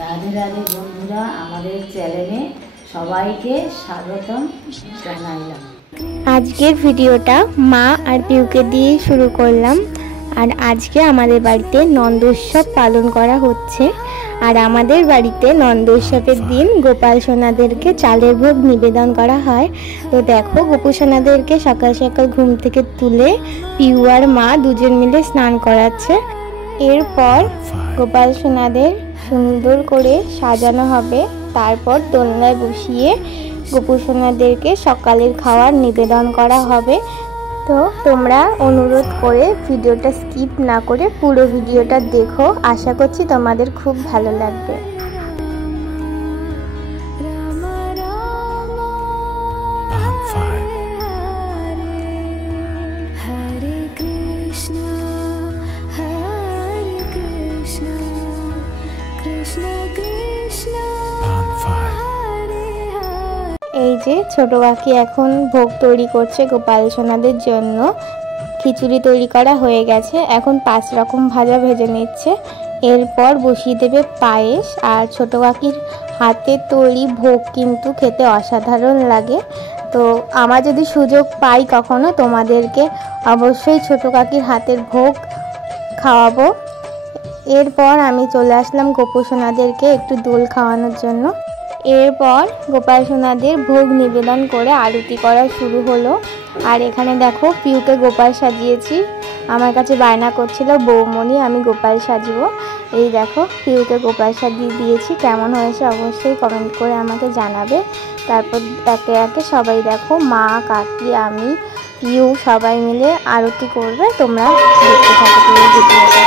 রাধে রাধে বন্ধুরা, আমাদের চ্যানেলে সবাইকে স্বাগতম জানাইলাম। আজকের ভিডিওটা মা আর পিউকে দিয়ে শুরু করলাম। আর আজকে আমাদের বাড়িতে নন্দোৎসব পালন করা হচ্ছে। আর আমাদের বাড়িতে নন্দোৎসবের দিন গোপাল সোনাদেরকে চালের ভোগ নিবেদন করা হয়। তো দেখো, গোপু সোনাদেরকে সকাল সকাল ঘুম থেকে তুলে পিউ আর মা দুজন মিলে স্নান করাচ্ছে। এরপর গোপাল সোনাদের সুন্দর করে সাজানো হবে। তারপর দোলনায় বসিয়ে গোপু সোনাদেরকে সকালের খাবার নিবেদন করা হবে। তো তোমরা অনুরোধ করে ভিডিওটা স্কিপ না করে পুরো ভিডিওটা দেখো। আশা করছি তোমাদের খুব ভালো লাগবে। এই যে ছোট কাকি এখন ভোগ তৈরি করছে গোপাল সোনাদের জন্য। খিচুড়ি তৈরি করা হয়ে গেছে, এখন 5 রকম ভাজা ভেজে নিচ্ছে। এরপর বসিয়ে দেবে পায়েস। আর ছোট কাকির হাতে তৈরি ভোগ কিন্তু খেতে অসাধারণ লাগে। তো আমার যদি সুযোগ পাই কখনো, তোমাদেরকে অবশ্যই ছোট কাকির হাতের ভোগ খাওয়াবো। এরপর আমি চলে আসলাম গোপু সোনাদেরকে একটু দোল খাওয়ানোর জন্য। এরপর গোপাল সোনাদের ভোগ নিবেদন করে আরতি করা শুরু হলো। আর এখানে দেখো, পিউকে গোপাল সাজিয়েছি। আমার কাছে বায়না করছিল বৌমণি আমি গোপাল সাজিয়ে। এই দেখো, পিউকে গোপাল সাজিয়ে দিয়েছি। কেমন হয়েছে অবশ্যই কমেন্ট করে আমাকে জানাবে। তারপর একে একে সবাই দেখো, মা, কাকি, আমি, পিউ সবাই মিলে আরতি করবে। তোমরা দেখতে থাকো পুরো ভিডিওটা।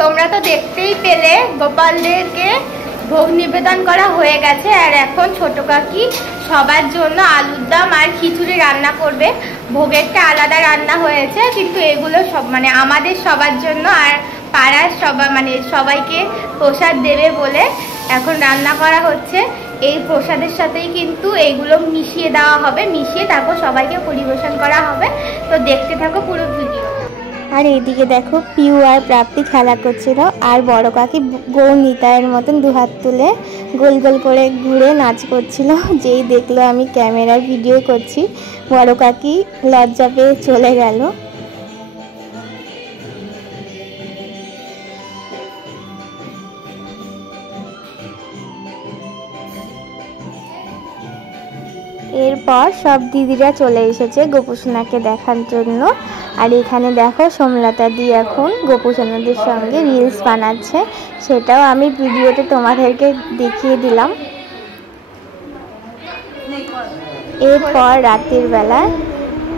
তোমরা তো দেখতেই পেলে গোপালদেরকে ভোগ নিবেদন করা হয়ে গেছে। আর এখন ছোট কাকি সবার জন্য আলুর দম আর খিচুড়ি রান্না করবে। ভোগেরটা আলাদা রান্না হয়েছে, কিন্তু এগুলো সব মানে আমাদের সবার জন্য আর পাড়ার সবাইকে প্রসাদ দেবে বলে এখন রান্না করা হচ্ছে। এই প্রসাদের সাথেই কিন্তু এইগুলো মিশিয়ে দেওয়া হবে, মিশিয়ে তারপর সবাইকে পরিবেশন করা হবে। তো দেখতে থাকো পুরো ভিডিও। আর এইদিকে দেখো পিউ আর প্রাপ্তি খেলা করছিল, আর বড় কাকি গৌর নিতাইয়ের মতন দুহাত তুলে গোল গোল করে ঘুরে নাচ করছিল। যেই দেখলো আমি ক্যামেরার ভিডিও করছি, বড় কাকি লজ্জা পেয়ে চলে গেল। এরপর সব দিদিরা চলে এসেছে গোপুসোনাকে দেখার জন্য। আর এখানে দেখো সোমলতা দি এখন গোপুসোনাদের সঙ্গে রিলস বানাচ্ছে, সেটাও আমি ভিডিওতে তোমাদেরকে দেখিয়ে দিলাম। এরপর রাতের বেলা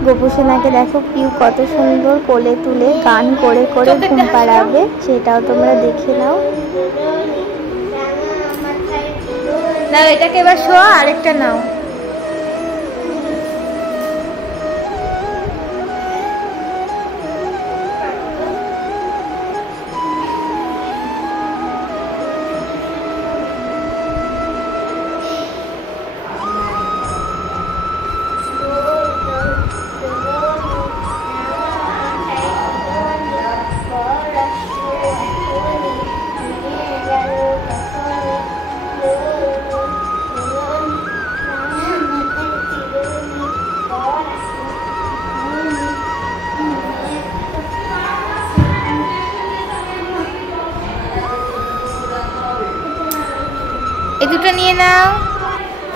গোপুসোনাকে দেখো পিউ কত সুন্দর কোলে তুলে গান করে করে ঘুম পাড়াবে, সেটাও তোমরা দেখে নাও। না এটাকে এবার শো, আরেকটা নাও। এই দুটো নিয়ে নাও,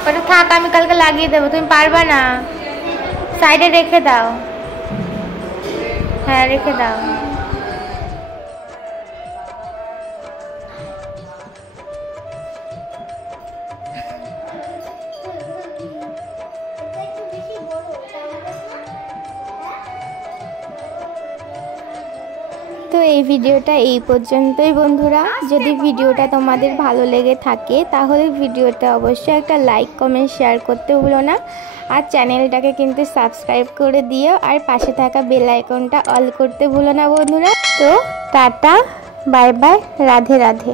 ওটা থাক, আমি কালকে লাগিয়ে দেবো, তুমি পারবা না। সাইডে রেখে দাও, হ্যাঁ রেখে দাও। তো এই ভিডিওটা এই পর্যন্তই বন্ধুরা। যদি ভিডিওটা তোমাদের ভালো লেগে থাকে তাহলে ভিডিওটা অবশ্যই একটা লাইক কমেন্ট শেয়ার করতে ভুলো না। আর চ্যানেলটাকে কিন্তু সাবস্ক্রাইব করে দিও, আর পাশে থাকা বেল আইকনটা অল করতে ভুলো না বন্ধুরা। তো tata, bye bye, Radhe Radhe.